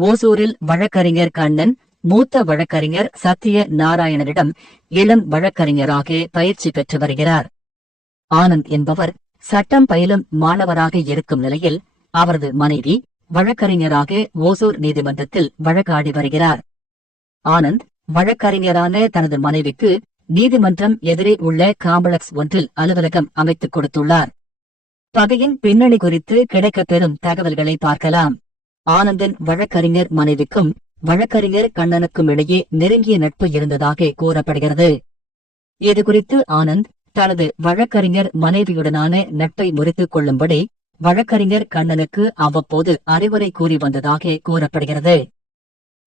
ஓசூரில் வழக்கறிஞர் கண்ணன் மூத்த வழக்கறிஞர் சத்திய நாராயணரிடம் இளம் வழக்கறிஞராக பயிற்சி பெற்று வருகிறார். ஆனந்த் என்பவர் சட்டம் பயிலும் மாணவராக இருக்கும் நிலையில் அவரது மனைவி வழக்கறிஞராக ஓசூர் நீதிமன்றத்தில் வழக்காடி வருகிறார். ஆனந்த் வழக்கறிஞரான தனது மனைவிக்கு நீதிமன்றம் எதிரே உள்ள காம்ப்ளெக்ஸ் ஒன்றில் அலுவலகம் அமைத்துக் கொடுத்துள்ளார். பகையின் பின்னணி குறித்து கிடைக்கப்பெறும் தகவல்களை பார்க்கலாம். ஆனந்தன் வழக்கறிஞர் மனைவிக்கும் வழக்கறிஞர் கண்ணனுக்கும் இடையே நெருங்கிய நட்பு இருந்ததாக கூறப்படுகிறது. இதுகுறித்து ஆனந்த் தனது வழக்கறிஞர் மனைவியுடனான நட்பை முறித்துக் கொள்ளும்படி வழக்கறிஞர் கண்ணனுக்கு அவ்வப்போது அறிவுரை கூறி வந்ததாக கூறப்படுகிறது.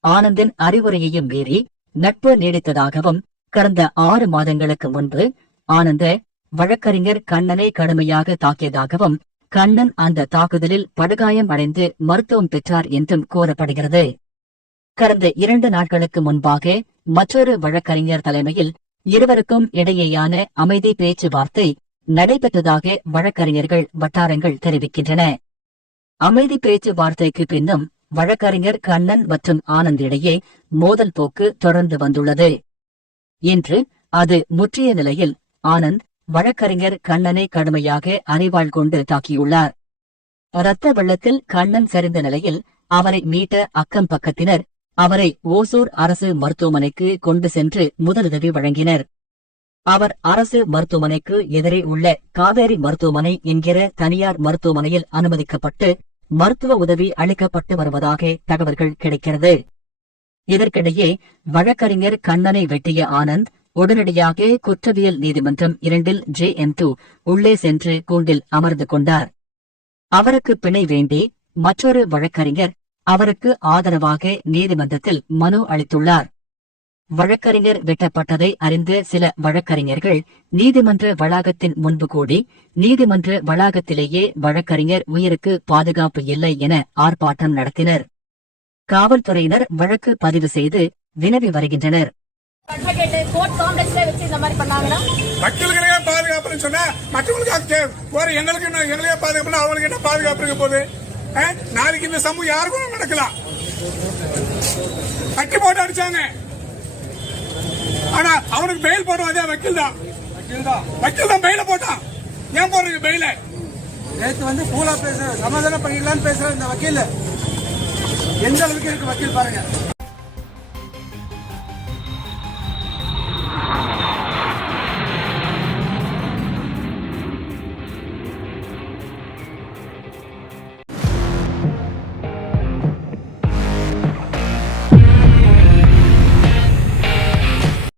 ஆனந்தின் அறிவுரையையும் மீறி நட்பு நீடித்ததாகவும் கடந்த ஆறு மாதங்களுக்கு முன்பு ஆனந்த வழக்கறிஞர் கண்ணனை கடுமையாக தாக்கியதாகவும் கண்ணன் அந்த தாக்குதலில் படுகாயம் அடைந்து மருத்துவம் பெற்றார் என்றும் கூறப்படுகிறது. கடந்த இரண்டு நாட்களுக்கு முன்பாக மற்றொரு வழக்கறிஞர் தலைமையில் இருவருக்கும் இடையேயான அமைதி பேச்சுவார்த்தை நடைபெற்றதாக வழக்கறிஞர்கள் வட்டாரங்கள் தெரிவிக்கின்றன. அமைதி பேச்சுவார்த்தைக்கு பின்னும் வழக்கறிஞர் கண்ணன் மற்றும் ஆனந்த் இடையே மோதல் போக்கு தொடர்ந்து வந்துள்ளது. இன்று அது முற்றிய நிலையில் ஆனந்த் வழக்கறிஞர் கண்ணனை கடுமையாக அறிவாள் கொண்டு தாக்கியுள்ளார். இரத்த வெள்ளத்தில் கண்ணன் சரிந்த நிலையில் அவரை மீட்ட அக்கம் பக்கத்தினர் அவரை ஓசூர் அரசு மருத்துவமனைக்கு கொண்டு சென்று முதலுதவி வழங்கினர். அவர் அரசு மருத்துவமனைக்கு எதிரே உள்ள காவேரி மருத்துவமனை என்கிற தனியார் மருத்துவமனையில் அனுமதிக்கப்பட்டு மருத்துவ உதவி அளிக்கப்பட்டு வருவதாக தகவல்கள் கிடைக்கிறது. இதற்கிடையே வழக்கறிஞர் கண்ணனை வெட்டிய ஆனந்த் உடனடியாக குற்றவியல் நீதிமன்றம் இரண்டில் ஜே எம் டூ உள்ளே சென்று கூண்டில் அமர்ந்து கொண்டார். அவருக்கு பிணை வேண்டி மற்றொரு வழக்கறிஞர் அவருக்கு ஆதரவாக நீதிமன்றத்தில் மனு அளித்துள்ளார். வழக்கறிஞர் வெட்டப்பட்டதை அறிந்த சில வழக்கறிஞர்கள் நீதிமன்ற வளாகத்தின் முன்பு கூடி நீதிமன்ற வளாகத்திலேயே வழக்கறிஞர் உயிருக்கு பாதுகாப்பு இல்லை என ஆர்ப்பாட்டம் நடத்தினர். காவல்துறையினர் வழக்கு பதிவு செய்து வினவி வருகின்றனர். அட்வொகேட் கோர்ட் காம்ப்ளெக்ஸ்ல வச்சு இந்த மாதிரி பண்ணாங்கன்னா? மக்களுக்கே பாதுகாப்புன்னு சொன்னா மற்றவங்களுக்கு ஒரு எங்களுக்கு என்ன எங்களுக்கே பாதுகாப்புனா அவங்களுக்கு என்ன பாதுகாப்பு இருக்க போகுது? நாளைக்கு இந்த சமூகம் யாருக்கும் நடக்கலாம்? கட்டி போட்டு அடிச்சாங்க. ஆனா அவனுக்கு பெயில் போடுவோம் அதே வக்கீல் தான். வக்கீல் தான். பெயில போட்டான். ஏன் போடுறீங்க பெயில நேற்று வந்து கூலா பேசுற சமாதானம் பண்ணிக்கலாம்னு பேசுற இந்த வக்கீல். எந்த அளவுக்கு இருக்கு வக்கீல் பாருங்க.